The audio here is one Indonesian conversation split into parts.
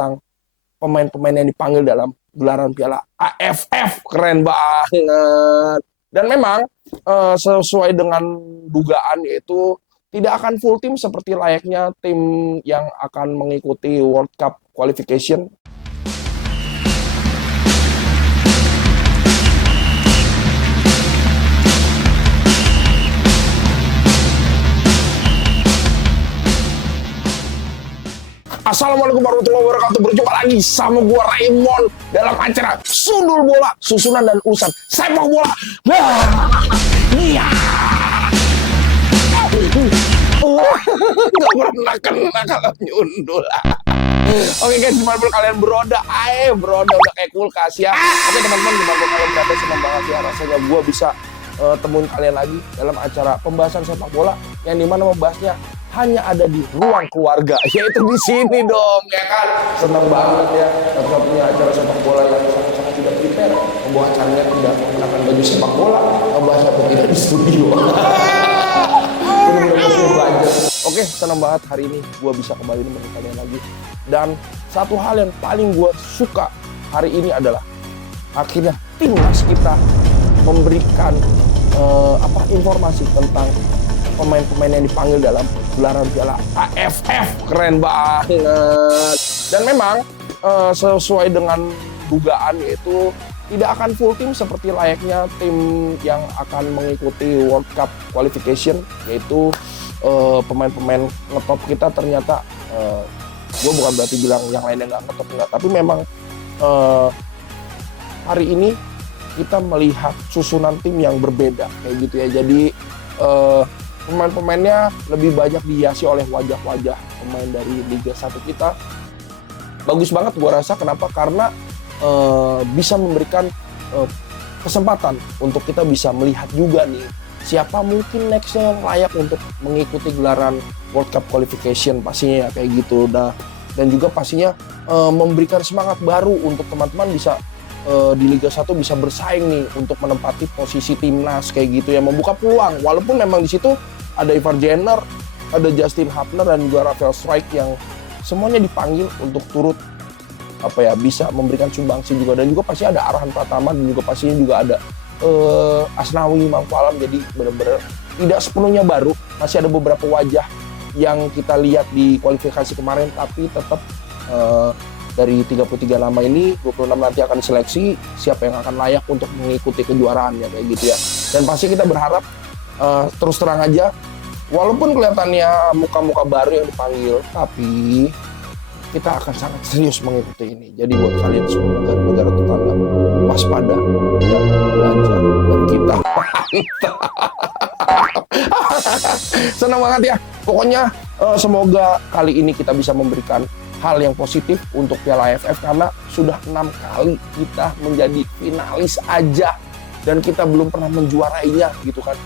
tentang pemain-pemain yang dipanggil dalam gelaran Piala AFF. Keren banget. Dan memang sesuai dengan dugaan, yaitu tidak akan full tim seperti layaknya tim yang akan mengikuti World Cup qualification. Assalamualaikum warahmatullahi wabarakatuh. Berjumpa lagi sama gua Raymond dalam acara Sundul Bola, susunan dan urusan sepak bola. Iya. Gak pernah kena kalau nyundul. Oke guys, dimanapun kalian beroda, beroda udah kayak kulkas ya. Oke teman-teman, dimanapun kalian berada, senang banget ya rasanya gua bisa temuin kalian lagi dalam acara pembahasan sepak bola yang dimana membahasnya hanya ada di ruang keluarga, yaitu di sini dong, ya kan? Senang banget ya, satu-satunya acara sepak bola yang sangat-sangat tidak prepare, membawa acaranya tidak menggunakan baju sepak bola, membahasnya pun tidak di studio. Oke, senang banget hari ini gue bisa kembali dengan kalian lagi. Dan satu hal yang paling gue suka hari ini adalah akhirnya timnas kita memberikan informasi tentang pemain-pemain yang dipanggil dalam gelaran Piala AFF. Keren banget. Dan memang sesuai dengan dugaan, yaitu tidak akan full tim seperti layaknya tim yang akan mengikuti World Cup qualification, yaitu pemain-pemain ngetop kita ternyata gue bukan berarti bilang yang lainnya nggak ngetop, enggak, tapi memang hari ini kita melihat susunan tim yang berbeda kayak gitu ya. Jadi pemain-pemainnya lebih banyak dihiasi oleh wajah-wajah pemain dari Liga 1 kita. Bagus banget gue rasa. Kenapa? Karena bisa memberikan kesempatan untuk kita bisa melihat juga nih siapa mungkin nextnya yang layak untuk mengikuti gelaran World Cup qualification pastinya ya, kayak gitu. Dan juga pastinya memberikan semangat baru untuk teman-teman bisa di Liga 1 bisa bersaing nih untuk menempati posisi timnas kayak gitu ya, membuka peluang. Walaupun memang di situ ada Ivar Jenner, ada Justin Hapner dan juga Rafael Struijk yang semuanya dipanggil untuk turut bisa memberikan sumbangsi juga. Dan juga pasti ada Arhan Pratama dan juga pastinya juga ada Asnawi Mangkualam. Jadi benar-benar tidak sepenuhnya baru, masih ada beberapa wajah yang kita lihat di kualifikasi kemarin, tapi tetap dari 33 nama ini 26 nanti akan diseleksi siapa yang akan layak untuk mengikuti kejuaraannya kayak gitu ya. Dan pasti kita berharap terus terang aja, walaupun kelihatannya muka-muka baru yang dipanggil, tapi kita akan sangat serius mengikuti ini. Jadi buat kalian semua negara tetangga, waspada dan belajar dari kita. Senang banget ya. Pokoknya semoga kali ini kita bisa memberikan hal yang positif untuk Piala AFF, karena sudah 6 kali kita menjadi finalis aja dan kita belum pernah menjuarainya gitu kan.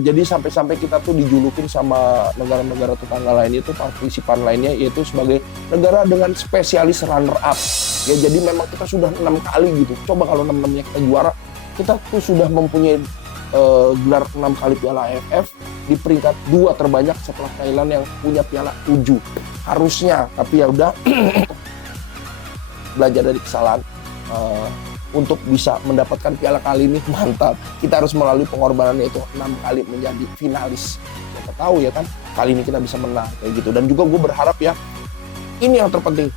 Jadi sampai-sampai kita tuh dijulukin sama negara-negara tetangga lain, itu partisipan lainnya, yaitu sebagai negara dengan spesialis runner up ya. Jadi memang kita sudah 6 kali gitu. Coba kalau 6-6-nya kita juara, kita tuh sudah mempunyai gelar 6 kali Piala AFF, di peringkat 2 terbanyak setelah Thailand yang punya Piala 7 harusnya. Tapi ya udah, belajar dari kesalahan untuk bisa mendapatkan piala kali ini. Mantap, kita harus melalui pengorbanannya itu 6 kali menjadi finalis. Siapa tahu ya kan, kali ini kita bisa menang kayak gitu. Dan juga gue berharap ya, ini yang terpenting,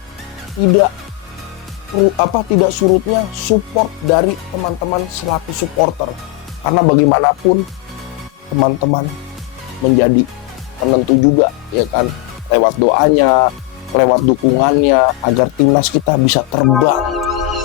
tidak surutnya support dari teman-teman selaku supporter. Karena bagaimanapun teman-teman menjadi penentu juga ya kan, lewat doanya, lewat dukungannya, agar timnas kita bisa terbang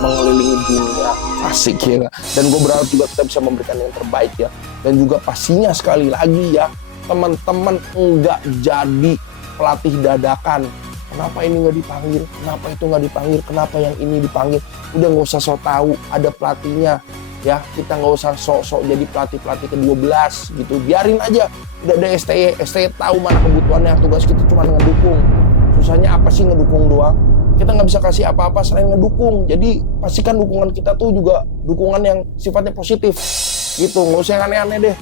mengelilingi dunia. Asik ya. Dan gue berharap juga kita bisa memberikan yang terbaik ya. Dan juga pastinya sekali lagi ya, teman-teman enggak jadi pelatih dadakan. Kenapa ini nggak dipanggil? Kenapa itu nggak dipanggil? Kenapa yang ini dipanggil? Udah nggak usah sok tahu, ada pelatihnya ya. Kita nggak usah sok-sok jadi pelatih ke-12 gitu. Biarin aja, udah ada STY tahu mana kebutuhannya. Tugas kita cuma ngedukung. Susahnya apa sih ngedukung doang? Kita nggak bisa kasih apa-apa selain ngedukung. Jadi pastikan dukungan kita tuh juga dukungan yang sifatnya positif gitu, nggak usah yang aneh-aneh deh.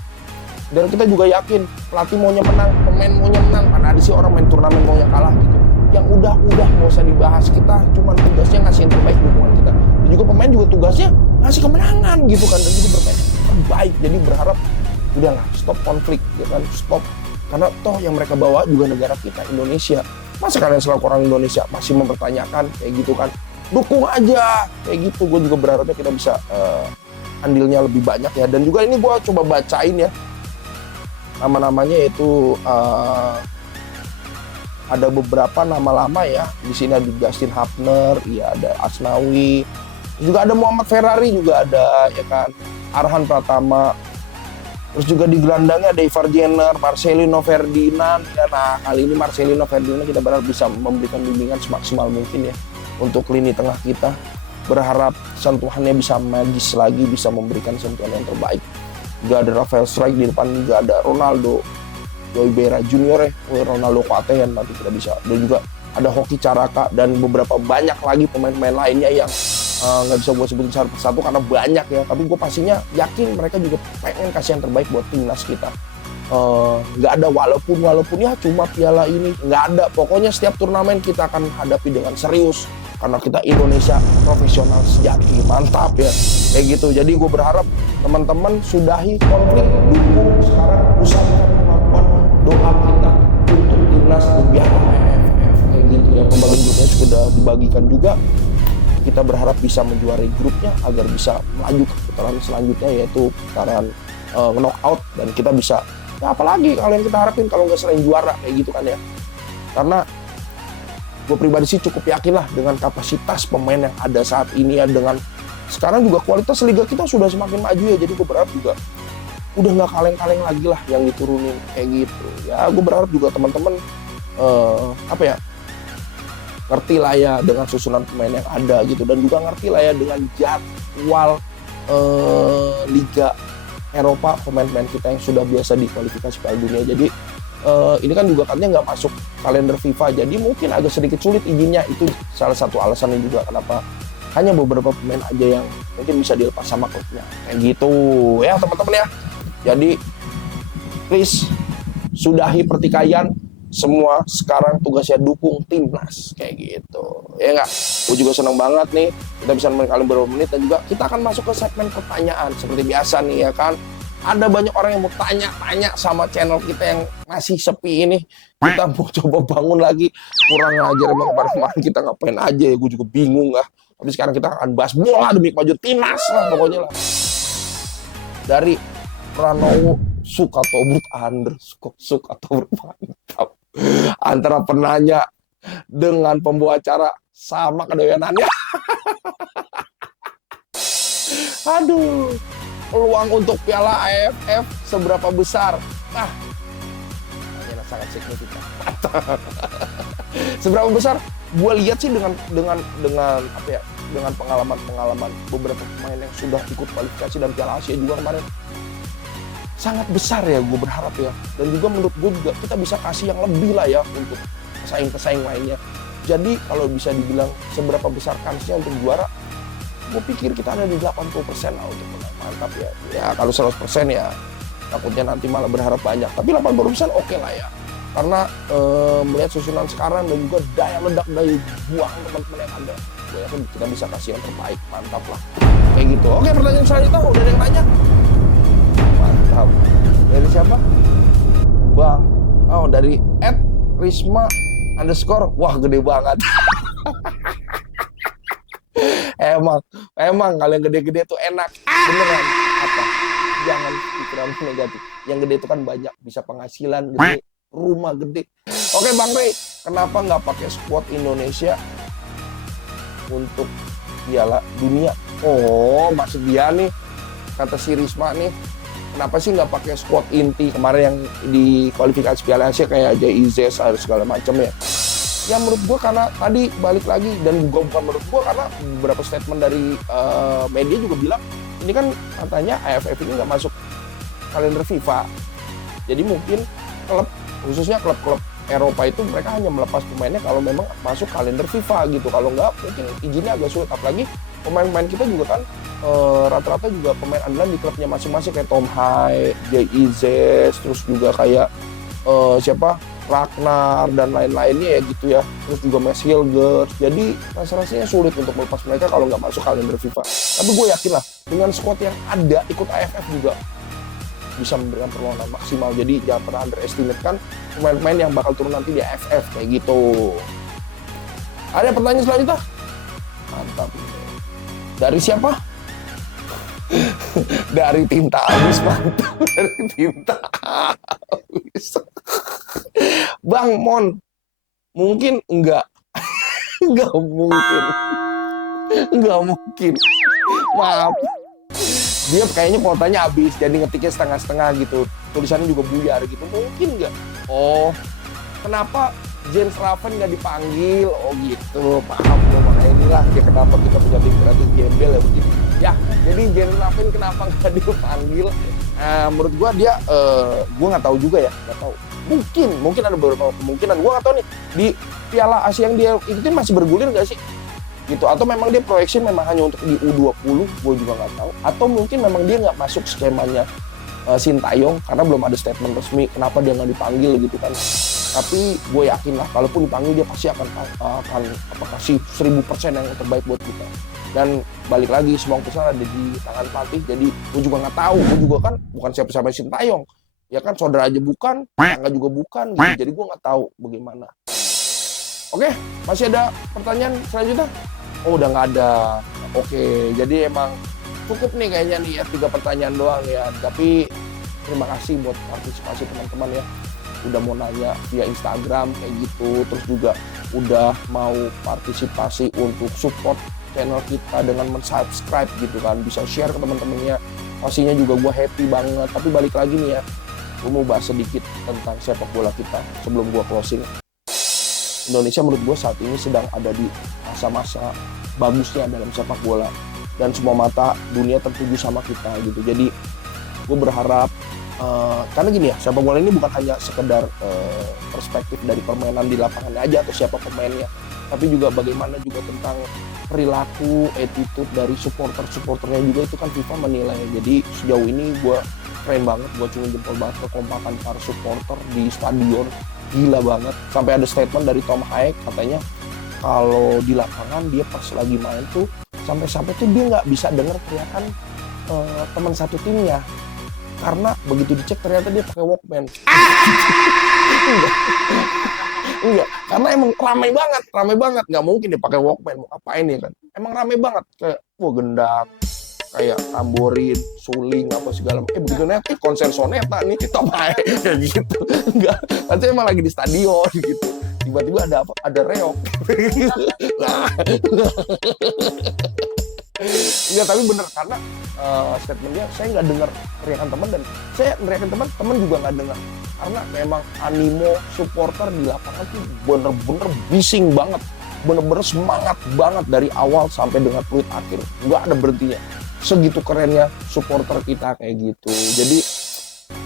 Dan kita juga yakin pelatih maunya menang, pemain maunya menang. Mana ada sih orang main turnamen maunya kalah gitu. yang udah nggak usah dibahas. Kita cuma tugasnya ngasih yang terbaik dukungan kita. Dan juga pemain juga tugasnya ngasih kemenangan gitu kan, dan juga bermain terbaik. Jadi berharap udahlah, stop konflik ya kan, stop, karena toh yang mereka bawa juga negara kita, Indonesia. Masa kalian selaku orang Indonesia masih mempertanyakan kayak gitu kan? Dukung aja kayak gitu. Gue juga berharapnya kita bisa andilnya lebih banyak ya. Dan juga ini gue coba bacain ya nama-namanya, yaitu ada beberapa nama lama ya. Di sini ada Justin Hapner, ya ada Asnawi, juga ada Muhammad Ferrari juga ada ya kan, Arhan Pratama. Terus juga di gelandangnya ada Ivar Jenner, Marcelino Ferdinand. Ya, nah kali ini Marcelino Ferdinand kita berharap bisa memberikan bimbingan semaksimal mungkin ya untuk lini tengah kita. Berharap sentuhannya bisa magis lagi, bisa memberikan sentuhan yang terbaik. Juga ada Rafael Strike di depan, juga ada Ronaldo Joybera Junior Ronaldo Kuatean nanti kita bisa. Dan juga ada Hoki Caraka dan beberapa banyak lagi pemain-pemain lainnya yang nggak bisa gue sebutin satu persatu karena banyak ya, tapi gue pastinya yakin mereka juga pengen kasih yang terbaik buat timnas kita. Nggak ada walaupun ya cuma piala ini, nggak ada. Pokoknya setiap turnamen kita akan hadapi dengan serius karena kita Indonesia profesional sejati. Mantap ya kayak gitu. Jadi gue berharap teman-teman sudahi konflik, dukung sekarang, usahakan kemampuan doa kita untuk timnas di Piala AFF kayak gitu ya. Pembagian grupnya sudah dibagikan juga. Kita berharap bisa menjuarai grupnya agar bisa melaju ke putaran selanjutnya, yaitu putaran knockout, dan kita bisa ya apalagi kalau yang kita harapin kalau nggak selain juara kayak gitu kan ya. Karena gue pribadi sih cukup yakin lah dengan kapasitas pemain yang ada saat ini ya, dengan sekarang juga kualitas liga kita sudah semakin maju ya. Jadi gue berharap juga udah nggak kaleng-kaleng lagi lah yang diturunin kayak gitu ya. Gue berharap juga teman-teman ngerti lah ya dengan susunan pemain yang ada gitu, dan juga ngerti lah ya dengan jadwal Liga Eropa pemain-pemain kita yang sudah biasa di kualifikasi Piala Dunia. Jadi ini kan juga katanya nggak masuk kalender FIFA, jadi mungkin agak sedikit sulit izinnya. Itu salah satu alasannya juga kenapa hanya beberapa pemain aja yang mungkin bisa dilepas sama klubnya kayak gitu ya teman-teman ya. Jadi please sudahi pertikaian, semua sekarang tugasnya dukung timnas kayak gitu ya nggak. Gue juga seneng banget nih kita bisa nemenin kalian beberapa menit, dan juga kita akan masuk ke segmen pertanyaan seperti biasa nih ya kan. Ada banyak orang yang mau tanya-tanya sama channel kita yang masih sepi ini. Kita mau coba bangun lagi, kurang ajar emang kemarin kita ngapain aja ya, gue juga bingung lah. Tapi sekarang kita akan bahas bola demi kemajuan timnas lah pokoknya lah. Dari Pranowo Sukatobrut Sukatobrut mantap. Antara penanya dengan pembawa acara sama kedoyanannya. Aduh, peluang untuk Piala AFF seberapa besar? Nah, ini sangat signifikan. Seberapa besar? Gue lihat sih dengan apa ya? Dengan pengalaman beberapa pemain yang sudah ikut kualifikasi dan Piala Asia juga kemarin. Sangat besar ya, gue berharap ya. Dan juga menurut gue juga kita bisa kasih yang lebih lah ya untuk pesaing-pesaing lainnya. Jadi kalau bisa dibilang seberapa besar kansnya untuk juara, gue pikir kita ada di 80% lah untuk menang. Mantap ya. Ya kalau 100% ya takutnya nanti malah berharap banyak. Tapi 80% oke lah ya. Karena melihat susunan sekarang dan juga daya ledak, daya buang teman-teman yang ada, gue yakin kita bisa kasih yang terbaik. Mantap lah. Kayak gitu. Oke, pertanyaan selanjutnya udah ada yang nanya? Mantap. Dari siapa? Bang. Oh, dari @risma_. Wah, gede banget. emang kalau yang gede-gede tuh enak. Beneran. Apa? Jangan pikiran negatif. Yang gede itu kan banyak, bisa penghasilan gede, rumah gede. Oke, Bang Rey, kenapa nggak pakai squad Indonesia untuk Piala Dunia? Oh, maksud dia nih, kata si Risma nih, kenapa sih nggak pakai squad inti kemarin yang di kualifikasi Piala Asia kayak JIZ segala macam ya? Ya menurut gue karena tadi balik lagi, dan juga bukan menurut gue, karena beberapa statement dari media juga bilang ini kan katanya AFF ini nggak masuk kalender FIFA. Jadi mungkin klub, khususnya klub-klub Eropa itu mereka hanya melepas pemainnya kalau memang masuk kalender FIFA gitu. Kalau nggak mungkin izinnya agak sulit. Apalagi pemain-pemain kita juga kan rata-rata juga pemain andalan di klubnya masing-masing kayak Tom Hai, JIZ, terus juga kayak Ragnar dan lain-lainnya ya gitu ya. Terus juga Max Hilgers. Jadi rasanya sulit untuk melepas mereka kalau nggak masuk kalender FIFA. Tapi gue yakin lah dengan squad yang ada ikut AFF juga bisa memberikan perlawanan maksimal. Jadi jangan pernah underestimate kan pemain-pemain yang bakal turun nanti di AFF kayak gitu. Ada pertanyaan selanjutnya? Mantap. Dari siapa? Dari Tinta Abis, mantap. Dari Tinta Abis. Bang Mon, mungkin enggak. Enggak mungkin. Enggak mungkin. Maaf. Dia kayaknya kuotanya habis, jadi ngetiknya setengah-setengah gitu. Tulisannya juga buyar gitu. Mungkin nggak? Oh, kenapa James Raven nggak dipanggil? Oh gitu, paham. Makanya inilah dia kenapa kita punya tim gratis gembel ya begini. Ya, jadi James Raven kenapa nggak dipanggil? Menurut gua dia, gua nggak tahu juga ya, nggak tahu. Mungkin ada beberapa kemungkinan. Gua nggak tahu nih di Piala Asia yang dia ikutin masih bergulir nggak sih? Gitu, atau memang dia proyeksi memang hanya untuk di U20, gue juga nggak tahu, atau mungkin memang dia nggak masuk skemanya Sintayong karena belum ada statement resmi kenapa dia nggak dipanggil gitu kan. Tapi gue yakin lah kalaupun dipanggil dia pasti akan kasih 1000% yang terbaik buat kita. Dan balik lagi semua keputusan ada di tangan pelatih, jadi gue juga nggak tahu, gue juga kan bukan siapa-siapa Sintayong ya kan, saudara aja bukan, tetangga juga bukan gitu. Jadi gue nggak tahu bagaimana. Oke, masih ada pertanyaan selanjutnya? Oh, udah nggak ada. Oke, jadi emang cukup nih kayaknya nih ya, 3 pertanyaan doang ya. Tapi terima kasih buat partisipasi teman-teman ya. Udah mau nanya via Instagram kayak gitu. Terus juga udah mau partisipasi untuk support channel kita dengan men-subscribe gitu kan. Bisa share ke teman-temannya. Pastinya juga gue happy banget. Tapi balik lagi nih ya, gue mau bahas sedikit tentang sepak bola kita sebelum gue closing. Indonesia menurut gue saat ini sedang ada di masa-masa bagusnya dalam sepak bola dan semua mata dunia tertuju sama kita gitu. Jadi gue berharap karena gini ya, sepak bola ini bukan hanya sekedar perspektif dari permainan di lapangannya aja atau siapa pemainnya, tapi juga bagaimana juga tentang perilaku, attitude dari supporternya juga itu kan FIFA menilai. Jadi sejauh ini gue keren banget, gue cuma jempol banget kekompakan para supporter di stadion. Gila banget, sampai ada statement dari Tom Haek katanya kalau di lapangan dia pas lagi main tuh sampai tuh dia nggak bisa dengar teriakan teman satu timnya karena begitu dicek ternyata dia pakai Walkman. Enggak, karena emang ramai banget, nggak mungkin dia pakai Walkman, mau ngapain ya kan? Emang ramai banget, kayak wah gendang, kayak tamborin, suling apa segala macam. Begitu nanti konser Soneta nih kita main kayak gitu. Enggak, nanti emang lagi di stadion gitu. Tiba-tiba ada apa? Ada reok. Enggak, tapi bener karena statementnya saya nggak dengar teriakan teman dan saya teriakan teman juga nggak dengar karena memang animo supporter di lapangan tuh bener-bener bising banget, bener-bener semangat banget dari awal sampai dengan peluit akhir, nggak ada berhentinya. Segitu kerennya supporter kita kayak gitu. Jadi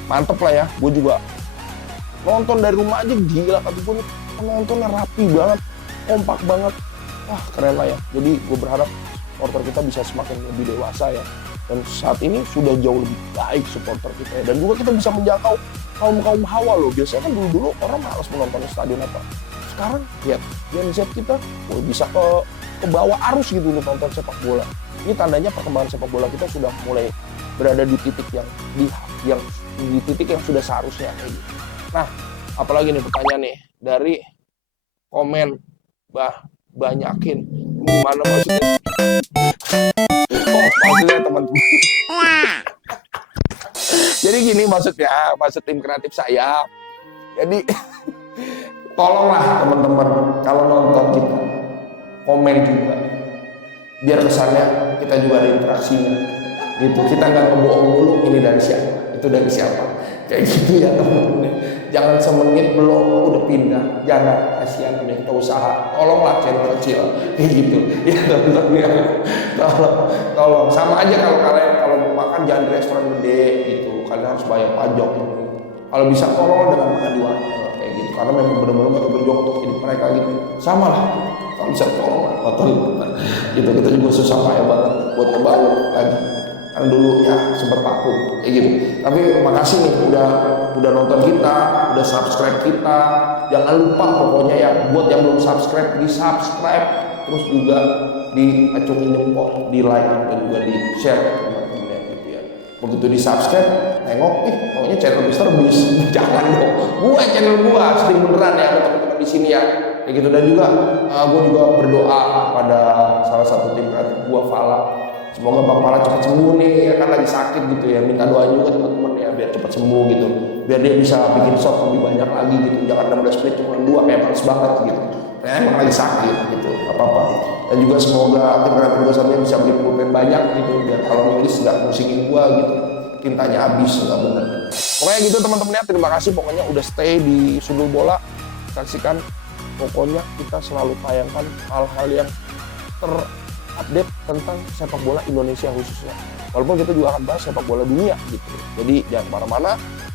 mantep lah ya. Gue juga nonton dari rumah aja gila, tapi gue nontonnya rapi banget, kompak banget. Wah keren lah ya. Jadi gue berharap supporter kita bisa semakin lebih dewasa ya. Dan saat ini sudah jauh lebih baik supporter kita ya. Dan juga kita bisa menjangkau kaum hawa loh. Biasanya kan dulu orang malas menonton di stadion apa. Sekarang lihat Gen Z kita bisa ke bawah arus gitu untuk nonton sepak bola. Ini tandanya perkembangan sepak bola kita sudah mulai berada di titik yang sudah seharusnya kayak gitu. Nah, apalagi nih pertanyaan nih dari komen banyakin gimana maksudnya? Oh, maksudnya teman-teman. Jadi gini maksudnya, maksud tim kreatif saya. Jadi tolonglah teman-teman kalau nonton kita komen juga. Biar kesannya kita juga ada interaksinya gitu, kita nggak ngebohong mulu ini dari siapa, itu dari siapa, kayak gitu ya teman-teman. Jangan semenit belum udah pindah, jangan, kasihan udah kita usaha, tolonglah channel kecil kayak gitu ya teman-teman ya. Tolong sama aja kalau kalian kalau mau makan jangan di restoran gede gitu, kalian harus bayar pajak gitu. Kalau bisa tolong dengan makan di warteg kayak gitu, karena memang benar-benar mereka berjuang untuk hidup mereka gitu. Sama lah kalau bisa tolong nonton gitu, kita juga susah payah banget buat ngebangun lagi karena dulu ya sempat vakum kayak gitu. Tapi makasih nih udah nonton kita, udah subscribe kita. Jangan lupa pokoknya ya, buat yang belum subscribe, di subscribe, terus juga diacungin jempol, di like dan juga di share teman-temannya gitu ya. Begitu di subscribe, nengok, pokoknya channel Mr. Beast. Jangan dong, channel gua sering beneran ya teman-teman di sini ya. Kayak gitu. Dan juga gue juga berdoa pada salah satu tim kreatif gue, Fala. Semoga Bang Fala cepat sembuh nih, ya kan lagi sakit gitu ya. Minta doa juga teman-teman ya biar cepat sembuh gitu. Biar dia bisa bikin shot lebih banyak lagi gitu. Jangan 16 menit cuma 2 kayak males banget gitu. Ya emang lagi sakit gitu, apa-apa. Dan juga semoga tim kreatif gue sampai bisa beli pulpen banyak gitu, biar kalau nulis nggak musingin gue gitu. Tintanya habis, nggak bener. Pokoknya gitu teman-teman ya, terima kasih pokoknya udah stay di Sundul Bola. Saksikan. Pokoknya kita selalu tayangkan hal-hal yang terupdate tentang sepak bola Indonesia khususnya. Walaupun kita juga akan bahas sepak bola dunia gitu. Jadi jangan kemana-mana,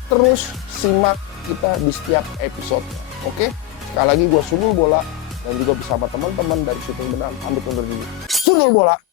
terus simak kita di setiap episode-nya. Oke? Sekali lagi gue Sundul Bola dan juga bersama teman-teman dari Syuting Benang. Pamit undur diri. Sundul Bola!